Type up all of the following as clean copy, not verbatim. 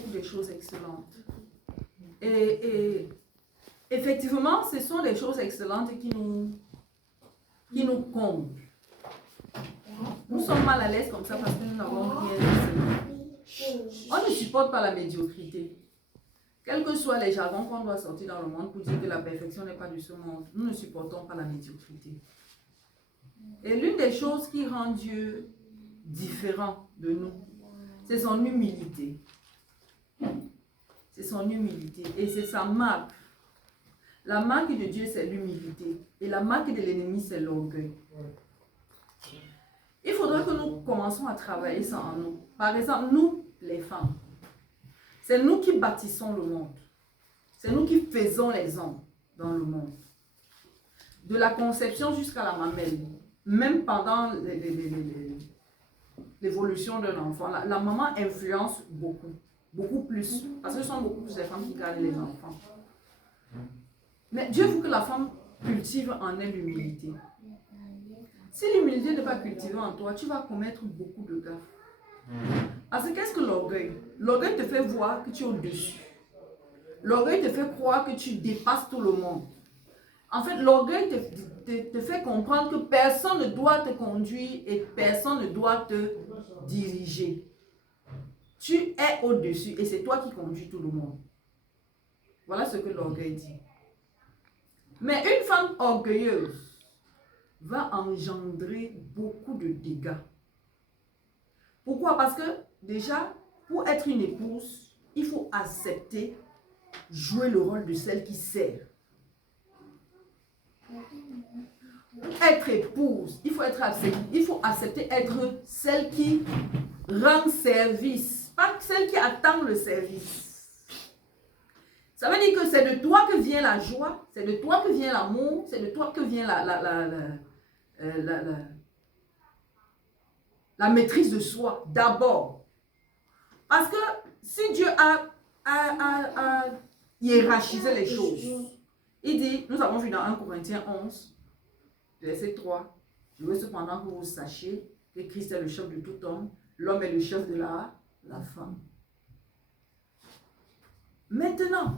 beaucoup de choses excellentes. Et effectivement, ce sont des choses excellentes qui nous comblent. Nous sommes mal à l'aise comme ça parce que nous n'avons rien d'excellent. On ne supporte pas la médiocrité. Quels que soient les jargons qu'on doit sortir dans le monde pour dire que la perfection n'est pas de ce monde, nous ne supportons pas la médiocrité. Et l'une des choses qui rend Dieu différent de nous, c'est son humilité. C'est son humilité et c'est sa marque. La marque de Dieu, c'est l'humilité. Et la marque de l'ennemi, c'est l'orgueil. Il faudra que nous commençons à travailler ça en nous. Par exemple, nous, les femmes, c'est nous qui bâtissons le monde. C'est nous qui faisons les hommes dans le monde. De la conception jusqu'à la mamelle. Même pendant l'évolution d'un enfant, la maman influence beaucoup. Beaucoup plus. Parce que ce sont beaucoup plus les femmes qui gardent les enfants. Mais Dieu veut que la femme cultive en elle l'humilité. Si l'humilité n'est pas cultivée en toi, tu vas commettre beaucoup de gaffes. Parce que qu'est-ce que l'orgueil? L'orgueil te fait voir que tu es au-dessus. L'orgueil te fait croire que tu dépasses tout le monde. En fait, l'orgueil te fait comprendre que personne ne doit te conduire et personne ne doit te diriger. Tu es au-dessus et c'est toi qui conduis tout le monde. Voilà ce que l'orgueil dit. Mais une femme orgueilleuse va engendrer beaucoup de dégâts. Pourquoi? Parce que déjà, pour être une épouse, il faut accepter jouer le rôle de celle qui sert. Pour être épouse, il faut accepter être celle qui rend service, pas celle qui attend le service. Ça veut dire que c'est de toi que vient la joie, c'est de toi que vient l'amour, c'est de toi que vient la maîtrise de soi, d'abord. Parce que si Dieu a hiérarchisé les choses, il dit, nous avons vu dans 1 Corinthiens 11, verset 3, je veux cependant que vous sachiez que Christ est le chef de tout homme, l'homme est le chef de la femme. Maintenant,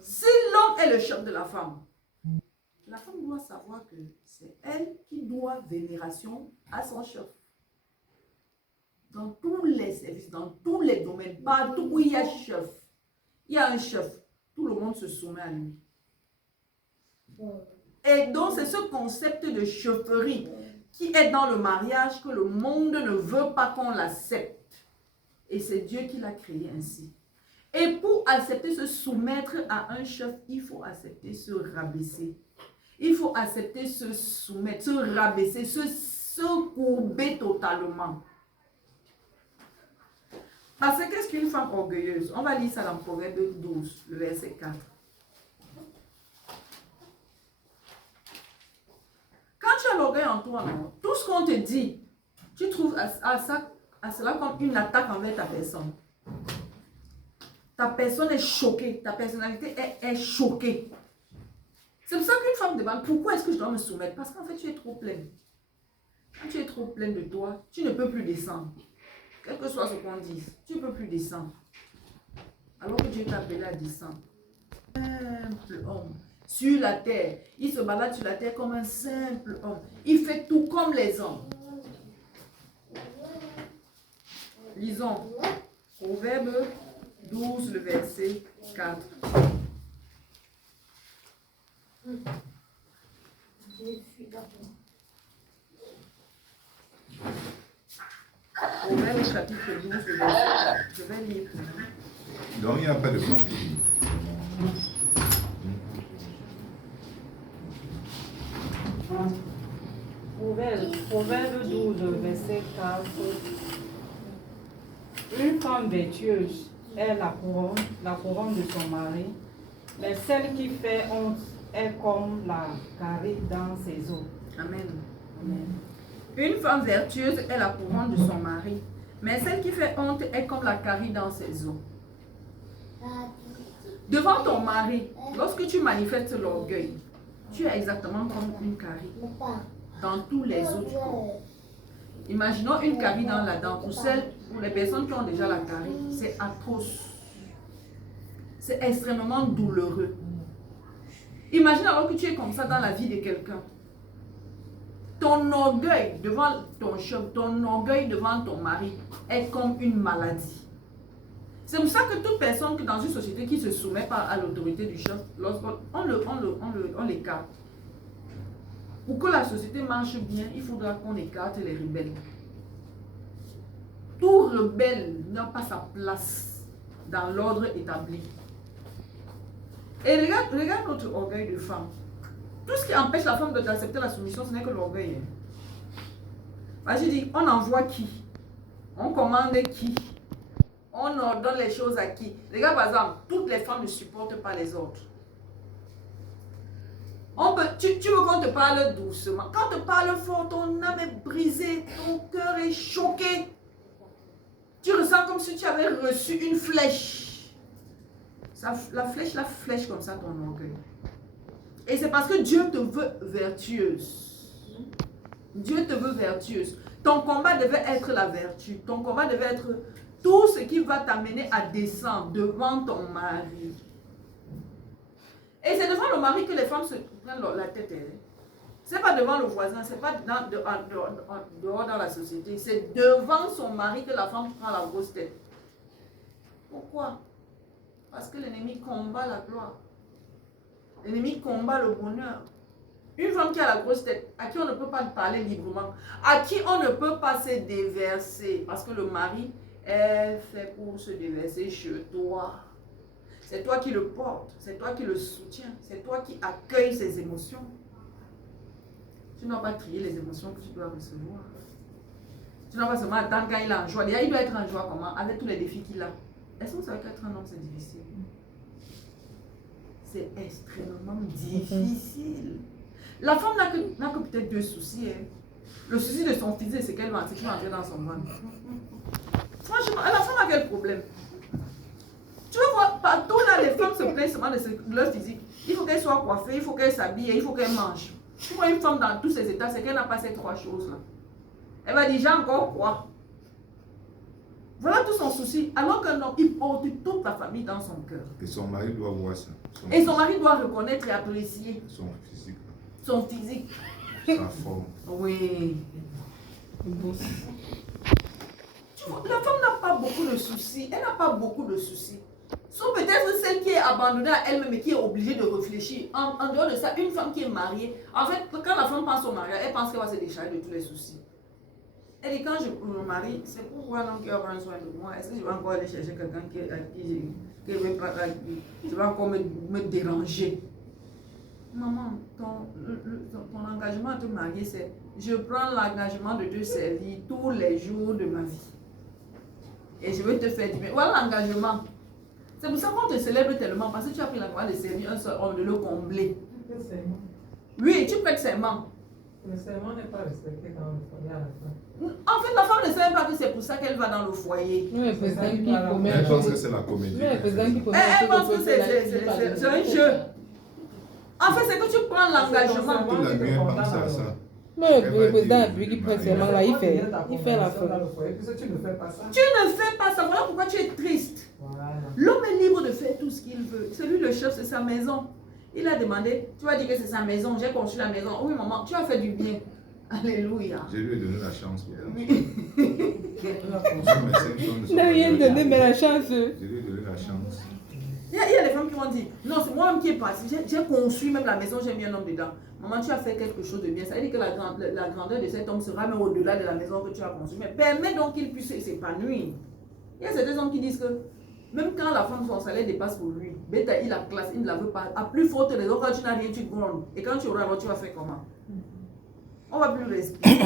si l'homme est le chef de la femme doit savoir que c'est elle qui doit vénération à son chef. Dans tous les services, dans tous les domaines, partout où il y a chef, il y a un chef, tout le monde se soumet à lui. Et donc, c'est ce concept de chefferie qui est dans le mariage que le monde ne veut pas qu'on l'accepte. Et c'est Dieu qui l'a créé ainsi. Et pour accepter se soumettre à un chef, il faut accepter se rabaisser. Il faut accepter se soumettre, se rabaisser, se courber totalement. Parce que qu'est-ce qu'une femme orgueilleuse? On va lire ça dans Proverbe 12, le verset 4. Quand tu as l'orgueil en toi, tout ce qu'on te dit, tu trouves à cela comme une attaque envers ta personne. Ta personne est choquée, ta personnalité est choquée. C'est pour ça qu'une femme demande, pourquoi est-ce que je dois me soumettre? Parce qu'en fait, tu es trop pleine. Quand tu es trop pleine de toi, tu ne peux plus descendre. Quel que soit ce qu'on dise, tu ne peux plus descendre. Alors que Dieu t'a appelé à descendre. Simple homme. Sur la terre. Il se balade sur la terre comme un simple homme. Il fait tout comme les hommes. Lisons. Proverbe 12, le verset 4. Proverbe chapitre 12, le verset 4. Je vais lire. Donc il n'y a pas de femme. Proverbe 12, verset 4. Une femme vertueuse est la couronne de son mari, mais celle qui fait honte est comme la carie dans ses os. Amen. Amen. Une femme vertueuse est la couronne de son mari, mais celle qui fait honte est comme la carie dans ses os. Devant ton mari, lorsque tu manifestes l'orgueil, tu es exactement comme une carie dans tous les os du corps. Imaginons une carie dans la dent. pour les personnes qui ont déjà la carie, c'est atroce. C'est extrêmement douloureux. Imagine alors que tu es comme ça dans la vie de quelqu'un. Ton orgueil devant ton chef, ton orgueil devant ton mari est comme une maladie. C'est pour ça que toute personne que dans une société qui ne se soumet pas à l'autorité du chef, on l'écarte. Pour que la société marche bien, il faudra qu'on écarte les rebelles. Tout rebelle n'a pas sa place dans l'ordre établi. Et regarde notre orgueil de femme. Tout ce qui empêche la femme d'accepter la soumission, ce n'est que l'orgueil. Vas-y, dis, on envoie qui? On commande qui? On ordonne les choses à qui? Regarde par exemple, toutes les femmes ne supportent pas les autres. Tu veux qu'on te parle doucement. Quand on te parle fort, ton âme est brisée, ton cœur est choqué. Tu ressens comme si tu avais reçu une flèche. La flèche comme ça ton orgueil. Et c'est parce que Dieu te veut vertueuse. Dieu te veut vertueuse. Ton combat devait être la vertu. Ton combat devait être tout ce qui va t'amener à descendre devant ton mari. Et c'est devant le mari que les femmes se prennent la tête. Ce n'est pas devant le voisin, ce n'est pas dehors dans la société. C'est devant son mari que la femme prend la grosse tête. Pourquoi? Parce que l'ennemi combat la gloire. L'ennemi combat le bonheur. Une femme qui a la grosse tête, à qui on ne peut pas parler librement, à qui on ne peut pas se déverser, parce que le mari est fait pour se déverser chez toi. C'est toi qui le portes, c'est toi qui le soutiens, c'est toi qui accueilles ses émotions. Tu n'as pas trié les émotions que tu dois recevoir. Tu n'as pas seulement attendre quand il est en joie. D'ailleurs, il doit être en joie comment? Avec tous les défis qu'il a. Est-ce que vous savez qu'être un homme, c'est difficile? C'est extrêmement difficile. La femme n'a que peut-être deux soucis. Hein. Le souci de son physique, c'est qu'elle va entrer dans son ventre. Franchement, la femme a quel problème? Tu veux voir, partout là, les femmes se plaignent seulement de leur physique. Il faut qu'elle soit coiffée, il faut qu'elle s'habille, il faut qu'elle mange. Tu vois une femme dans tous ces états, c'est qu'elle n'a pas ces trois choses-là. Elle va dire, j'ai encore quoi? Voilà tout son souci. Alors qu'un homme, il porte toute la famille dans son cœur. Et son mari doit voir ça. Et son mari doit reconnaître et apprécier. Son physique. Son physique. Sa forme. Oui. Tu vois, la femme n'a pas beaucoup de soucis. Elle n'a pas beaucoup de soucis. Sauf peut-être celle qui est abandonnée à elle-même et qui est obligée de réfléchir. En dehors de ça, une femme qui est mariée, en fait, quand la femme pense au mariage, elle pense qu'elle va se décharger de tous les soucis. Elle dit, quand je me marie, c'est pour voir un homme qui va prendre soin de moi. Est-ce que je vais encore aller chercher quelqu'un qui va encore me déranger? Maman, ton engagement à te marier, c'est je prends l'engagement de te servir tous les jours de ma vie. Et je veux te faire du bien. Voilà l'engagement. C'est pour ça qu'on te célèbre tellement, parce que tu as pris l'engagement de servir un seul homme, de le combler. Oui, tu prêtes serment. Le serment n'est pas respecté dans le foyer à la fin. En fait, la femme ne sait même pas que c'est pour ça qu'elle va dans le foyer. Oui, le président qui promet. Elle pense que c'est la comédie. Oui, le président qui promet. Elle pense que c'est un jeu. En fait, c'est que tu prends l'engagement. Toute la nuit, elle pense à ça. Mais le président, depuis qu'il prend serment là, il fait la fin. Tu ne fais pas ça. Tu ne fais pas ça. Voilà pourquoi tu es triste. Voilà. L'homme est libre de faire tout ce qu'il veut. C'est lui le chef, c'est sa maison. Il a demandé, tu vas dire que c'est sa maison, j'ai construit la maison. Oui, maman, tu as fait du bien. Alléluia. Je lui ai donné la chance. Il n'a rien donné, mais la chance. Je lui ai donné la chance. Il y a des femmes qui vont dire, non, c'est moi-même qui est parti. J'ai construit même la maison, j'ai mis un homme dedans. Maman, tu as fait quelque chose de bien. Ça veut dire que la grandeur de cet homme sera même au-delà de la maison que tu as construite. Mais permets donc qu'il puisse s'épanouir. Il y a certains hommes qui disent que même quand la femme, son salaire dépasse pour lui, il la classe, il ne la veut pas. À plus forte raison, quand tu n'as rien, tu grondes. Et quand tu auras, alors tu vas faire comment? On va plus respirer.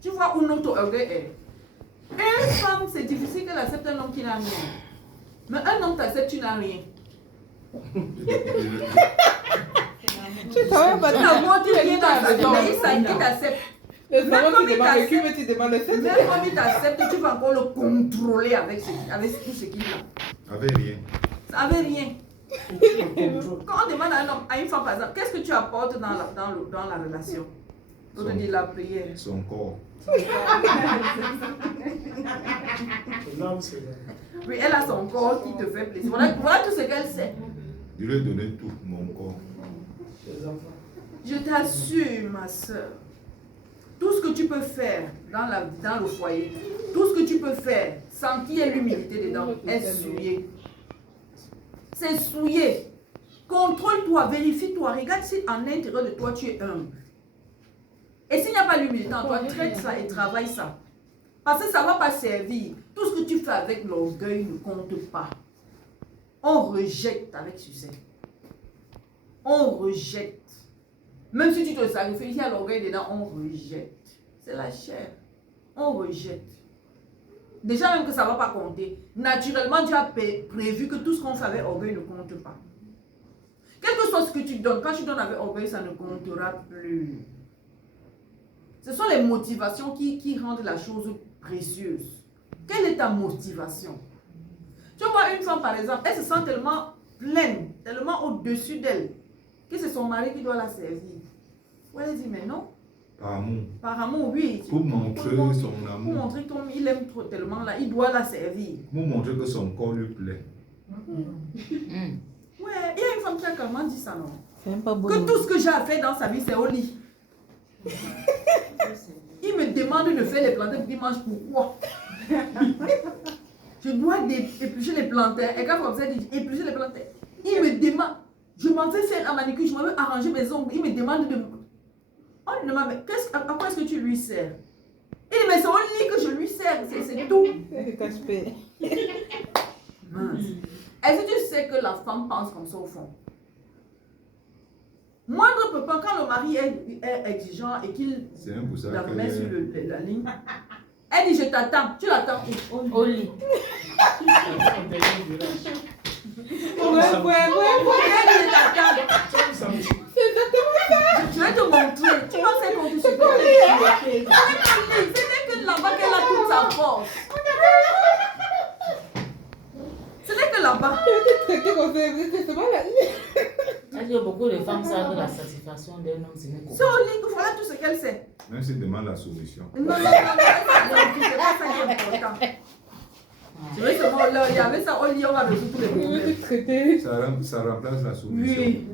Tu vois où notre orgueil est. Une femme, c'est difficile qu'elle accepte un homme qui n'a rien. Mais un homme t'accepte, tu n'as rien. Tu travailles pas La moitié qui est dans sa vie, il t'accepte. Le savon qui demande le cul, mais tu demandes le fait. Même quand il t'accepte, tu vas encore le contrôler avec tout ce qu'il a. Avec rien. Avec rien. Quand on demande à un homme, à une femme par exemple, qu'est-ce que tu apportes dans la relation? On te dit la prière. Son corps. L'âme, c'est là. Oui, elle a son corps qui te fait plaisir. Voilà tout ce qu'elle sait. Je lui ai donné tout mon corps. Les enfants. Je t'assure, ma soeur, tout ce que tu peux faire dans le foyer, tout ce que tu peux faire sans qu'il y ait l'humilité dedans, est souillé. C'est souillé. Contrôle-toi, vérifie-toi, regarde si en l'intérieur de toi tu es humble. Et s'il n'y a pas l'humilité en toi, traite ça et travaille ça. Parce que ça ne va pas servir. Tout ce que tu fais avec l'orgueil ne compte pas. On rejette avec succès. On rejette. Même si tu te sacrifies, il y a l'orgueil dedans, on rejette. C'est la chair. On rejette. Déjà même que ça ne va pas compter. Naturellement, Dieu a prévu que tout ce qu'on fait avec orgueil ne compte pas. Quel que soit ce que tu donnes, quand tu donnes avec orgueil, ça ne comptera plus. Ce sont les motivations qui rendent la chose précieuse. Quelle est ta motivation? Tu vois une femme par exemple, elle se sent tellement pleine, tellement au-dessus d'elle, que c'est son mari qui doit la servir. Ou elle dit mais non. Par amour. Par amour, oui. Pour montrer son Pour amour. montrer qu'il aime trop tellement là, il doit la servir. Pour montrer que son corps lui plaît. Ouais, il y a une femme qui a carrément dit ça, non? C'est même pas beau. Que tout ce que j'ai à faire dans sa vie, c'est au lit. Il me demande de faire les plantains pour qu'il mange pourquoi? Je dois éplucher les plantains. Et quand comme ça, il dit éplucher les plantains. Il me demande, je m'en vais faire la manicure, je m'en vais arranger mes ongles. Il me demande de. On lui demande, mais à quoi est-ce que tu lui sers? Il dit, mais c'est au lit que je lui sers, c'est tout. C'est cache-paix. Mince. Est-ce que tu sais que la femme pense comme ça au fond? Moindre peu, quand le mari est exigeant et qu'il C'est un pour ça la remet sur que la ligne, elle dit je t'attends, tu l'attends au lit. Ouais. Elle dit je t'attends. Je vais te montrer. Tu pensais qu'on te supportait. Ce n'est que là-bas qu'elle a toute sa force. Ce n'est que là-bas. Je vais te traiter comme ça, c'est pas la Il y a beaucoup de femmes savent que la satisfaction d'un homme, c'est une C'est au lit, voilà tout ce qu'elle sait. même s'il demande la soumission. Non, c'est pas ça qui est important. Je vais seulement là, il y avait ça au lit, on va résoudre tous les Je vais problèmes. te traiter. Ça remplace la soumission. Oui.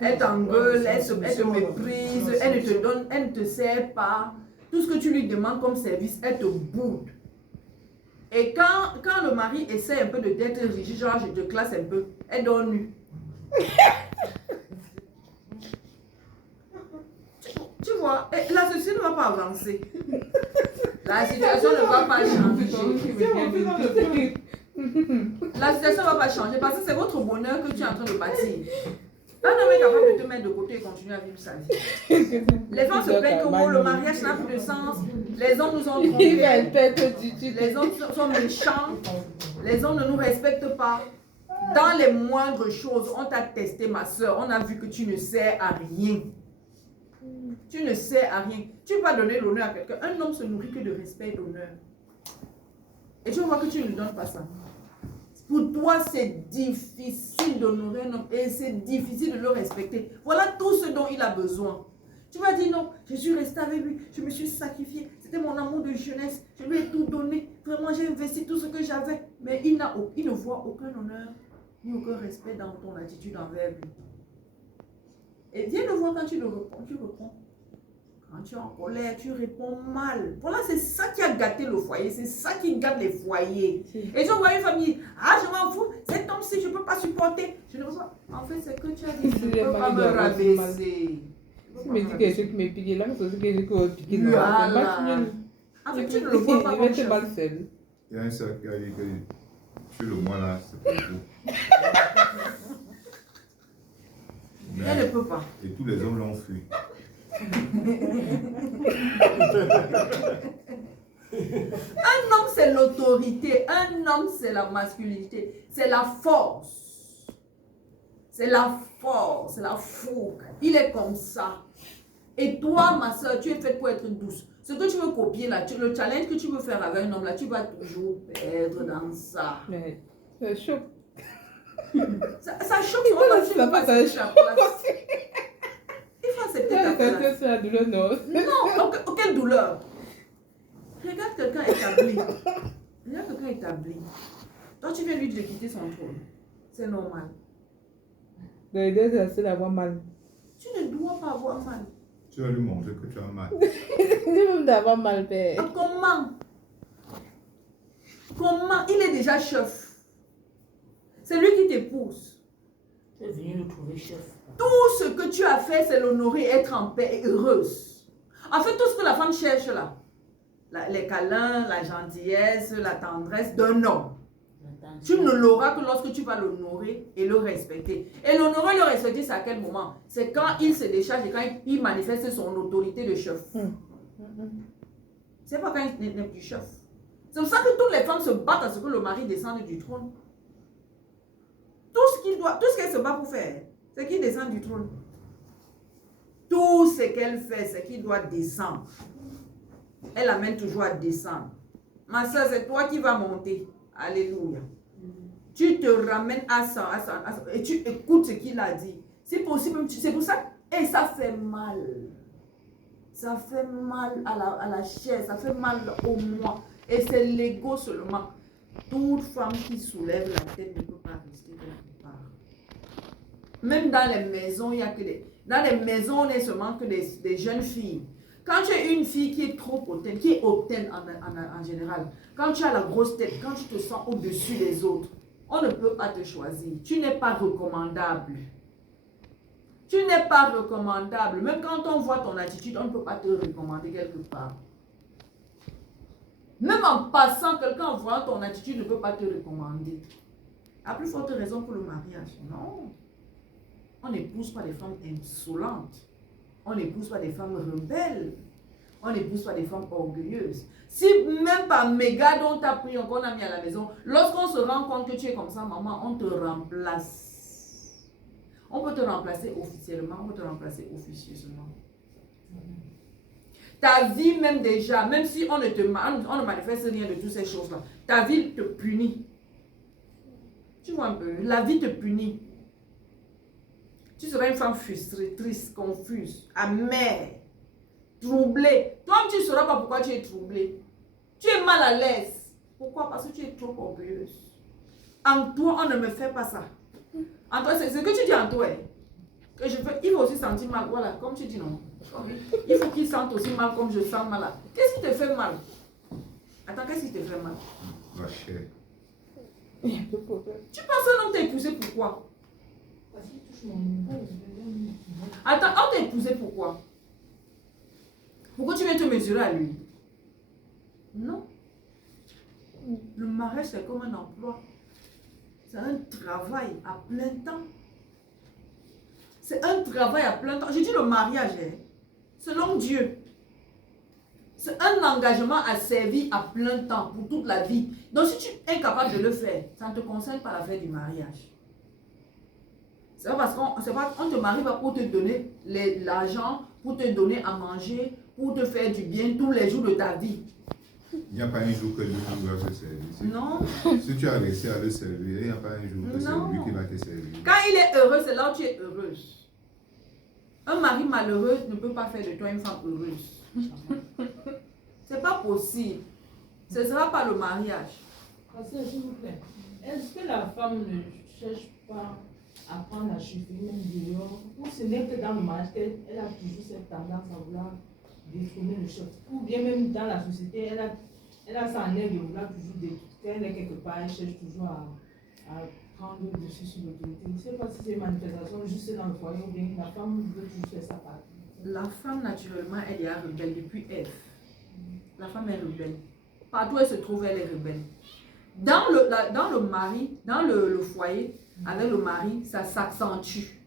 Elle t'engueule, elle te méprise, elle ne te donne, elle ne te sert pas. Tout ce que tu lui demandes comme service, elle te boude. Et quand le mari essaie un peu d'être rigide, genre je te classe un peu, elle donne nue. Tu vois, la société ne va pas avancer. La situation ne va pas changer. La situation ne va pas changer parce que c'est votre bonheur que tu es en train de bâtir. Un homme est capable de te mettre de côté et continuer à vivre sa vie. Les femmes se plaignent que oh, le mariage n'a plus de sens. Les hommes nous ont trompés. Les hommes sont méchants. Les hommes ne nous respectent pas. Dans les moindres choses, on t'a testé, ma soeur. On a vu que tu ne sers à rien. Tu ne sers à rien. Tu vas donner l'honneur à quelqu'un. Un homme se nourrit que de respect et d'honneur. Et tu vois que tu ne lui donnes pas ça. Pour toi, c'est difficile d'honorer un homme et c'est difficile de le respecter. Voilà tout ce dont il a besoin. Tu vas dire non, je suis resté avec lui, je me suis sacrifié, c'était mon amour de jeunesse, je lui ai tout donné, vraiment j'ai investi tout ce que j'avais. Mais il ne voit aucun honneur ni aucun respect dans ton attitude envers lui. Et viens le voir quand tu le réponds, tu réponds. Quand tu es en colère, tu réponds mal. Voilà, c'est ça qui a gâté le foyer. C'est ça qui gâte les foyers. Et tu vois une famille, ah, je m'en fous, cet homme-ci, je ne peux pas supporter. Je ne peux pas. En fait, c'est que tu as dit, je ne peux pas me rabaisser. Tu me dis quelque chose qui m'est piqué, là, c'est aussi quelque chose qui m'a piqué. Voilà. En fait, tu ne le vois pas Il comme va te ça. mal seul. Il y a un seul qui a dit que sur le mois là, c'est pour vous. Elle ne peut pas. Et tous les hommes l'ont fui. Un homme, c'est l'autorité. Un homme, c'est la masculinité. C'est la force. C'est la force. C'est la fougue. Il est comme ça. Et toi, ma soeur, tu es faite pour être douce. Ce que tu veux copier là, le challenge que tu veux faire avec un homme là, tu vas toujours perdre dans ça. Mais c'est chaud. Ça choque moi parce que tu ne peux pas accepter ta place. Il faut accepter ta place. C'est la douleur, non. Non, aucune douleur. Regarde quelqu'un établi. Regarde quelqu'un établi. Toi, tu viens lui de quitter son trône. C'est normal. Les deux, c'est la seule à avoir mal. Tu ne dois pas avoir mal. Tu vas lui montrer que tu as mal. C'est même d'avoir mal, père. Ah, comment? Comment? Il est déjà chef. C'est lui qui t'épouse. Tu es venu le trouver chef. Tout ce que tu as fait, c'est l'honorer, être en paix et heureuse. En fait, tout ce que la femme cherche là, les câlins, la gentillesse, la tendresse d'un homme, tu ne l'auras que lorsque tu vas l'honorer et le respecter. Et l'honorer et le respecter, c'est à quel moment? C'est quand il se décharge et quand il manifeste son autorité de chef. C'est pas quand il n'est plus chef. C'est pour ça que toutes les femmes se battent à ce que le mari descende du trône. Tout ce qu'elle se bat pour faire, c'est qu'il descende du trône. Tout ce qu'elle fait, c'est qu'il doit descendre. Elle amène toujours à descendre. Ma soeur, c'est toi qui vas monter. Alléluia. Tu te ramènes à ça, et tu écoutes ce qu'il a dit. C'est possible, c'est pour ça, et ça fait mal. Ça fait mal à la chair, ça fait mal au moi. Et c'est l'ego seulement. Toute femme qui soulève la tête ne peut pas rester quelque part. Même dans les maisons, il y a que des... Dans les maisons, on est seulement que des jeunes filles. Quand tu es une fille qui est trop hautaine, qui est hautaine en général, quand tu as la grosse tête, quand tu te sens au-dessus des autres, on ne peut pas te choisir. Tu n'es pas recommandable. Tu n'es pas recommandable. Même quand on voit ton attitude, on ne peut pas te recommander quelque part. Même en passant, quelqu'un en voyant ton attitude ne peut pas te recommander. À plus forte raison pour le mariage. Non. On n'épouse pas des femmes insolentes. On n'épouse pas des femmes rebelles. On n'épouse pas des femmes orgueilleuses. Si même par méga dont tu as pris, qu'on a mis à la maison, lorsqu'on se rend compte que tu es comme ça, maman, on te remplace. On peut te remplacer officiellement, on peut te remplacer officieusement. Ta vie même déjà, même si on ne manifeste rien de toutes ces choses-là, ta vie te punit. Tu vois un peu, la vie te punit. Tu seras une femme frustrée, triste, confuse, amère, troublée. Toi-même, tu ne sauras pas pourquoi tu es troublée. Tu es mal à l'aise. Pourquoi? Parce que tu es trop orgueilleuse. En toi, on ne me fait pas ça. En toi, c'est ce que tu dis en toi. Que je veux, il faut aussi sentir mal. Voilà, comme tu dis non. Il faut qu'il sente aussi mal comme je sens mal. Qu'est-ce qui te fait mal? Attends, qu'est-ce qui te fait mal? La chair. Tu penses que l'homme t'a épousé pourquoi? Attends, on t'a épousé pourquoi? Pourquoi tu viens te mesurer à lui? Non. Le mariage, c'est comme un emploi. C'est un travail à plein temps. C'est un travail à plein temps. Je dis le mariage, selon Dieu. C'est un engagement à servir à plein temps pour toute la vie. Donc si tu es incapable de le faire, ça ne te concerne pas l'affaire du mariage. C'est pas parce qu'on te marie pas pour te donner l'argent, pour te donner à manger, pour te faire du bien tous les jours de ta vie. Il n'y a pas un jour que lui va te servir. Non. Si tu as réussi à le servir, il n'y a pas un jour que c'est lui qui va te servir. Quand il est heureux, c'est là où tu es heureuse. Un mari malheureux ne peut pas faire de toi une femme heureuse. C'est pas possible. Ce ne sera pas le mariage. Pasteur, s'il vous plaît, est-ce que la femme ne cherche pas à prendre la cheville même dehors? Ou ce n'est que dans le mariage qu'elle a toujours cette tendance à vouloir détrôner le chef? Ou bien même dans la société, elle a ça en elle de vouloir toujours détrôner. Elle est quelque part, elle cherche toujours à prendre le dessus sur l'autorité. Je ne sais pas si c'est une manifestation juste dans le foyer ou bien la femme veut toujours faire sa part. La femme, naturellement, elle est rebelle depuis Ève. La femme est rebelle. Partout où elle se trouve, elle est rebelle. Dans le foyer, avec le mari, ça s'accentue.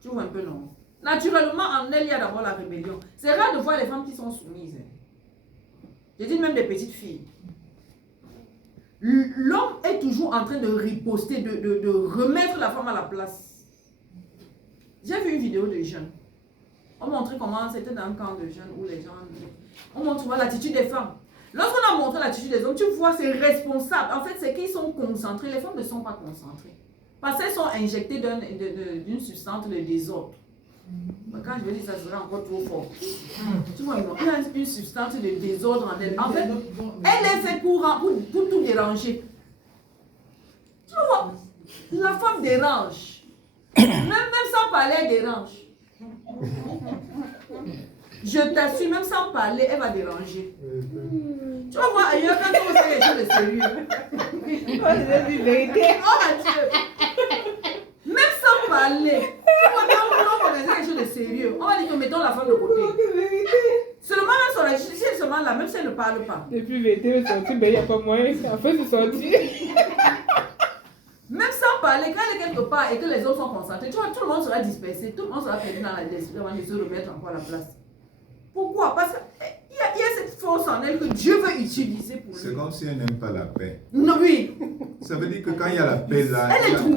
Tu vois un peu, non? Naturellement, en elle, il y a d'abord la rébellion. C'est rare de voir les femmes qui sont soumises. Je dis même des petites filles. L'homme est toujours en train de riposter, de remettre la femme à la place. J'ai vu une vidéo de jeunes. On montrait comment c'était dans un camp de jeunes où les gens... On montre souvent l'attitude des femmes. Lorsqu'on a montré l'attitude des hommes, tu vois, c'est responsable. En fait, c'est qu'ils sont concentrés. Les femmes ne sont pas concentrées. Parce qu'elles sont injectées d'une substance de désordre. Mais quand je vais dire ça sera encore trop fort. Tu vois, non, il y a une substance de désordre en elle. En fait, elle est faite pour tout déranger. Tu vois, la femme dérange. Même sans parler, elle dérange. Je t'assure, même sans parler, elle va déranger. Tu vas voir ailleurs quand on sait les choses de sérieux. Oh mon Dieu. Même sans parler, tu vois quand on organise quelque chose de sérieux, on va dire que mettons la femme de côté. Seulement même sur la justice, elle seulement là, même si elle ne parle pas. Depuis l'été, sorti, ben il n'y a pas moyen. Après, c'est sorti. Même sans parler, quand elle est quelque part et que les autres sont concentrés, tu vois, tout le monde sera dispersé, tout le monde sera perdu dans l'esprit avant de se remettre encore à la place. Pourquoi? Parce qu'il y a cette force en elle que Dieu veut utiliser pour C'est lui. comme si elle n'aime pas la paix. Non, oui. Ça veut dire que quand il y a la paix là, Elle est troublée.